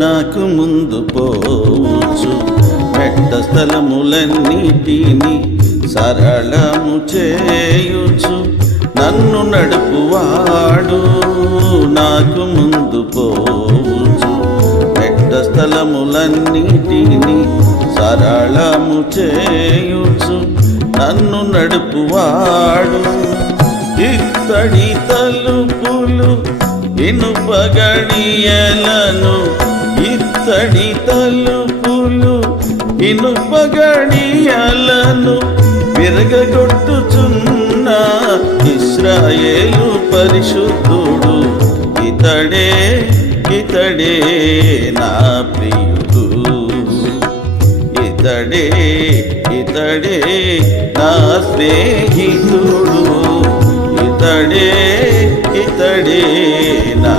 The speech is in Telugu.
నాకు ముందు పోవచ్చు, మెట్ట స్థలములన్నిటిని సరళము చేయుచు నన్ను నడుపువాడు. నాకు ముందు పోవచ్చు, మెట్ట స్థలములన్నిటిని సరళము చేయుచు నన్ను నడుపువాడు. ఇత్తడి తలుపులు ఇనుపగడియలను, ఇత్తడి తలుపులు ఇనుపగడియలను విరగగొట్టుచున్న ఇశ్రాయేలు పరిశుద్ధుడు. ఇతడే ఇతడే నా ప్రియుడు, ఇతడే ఇతడే నా స్నేహితుడు, ఇతడే ఇతడే నా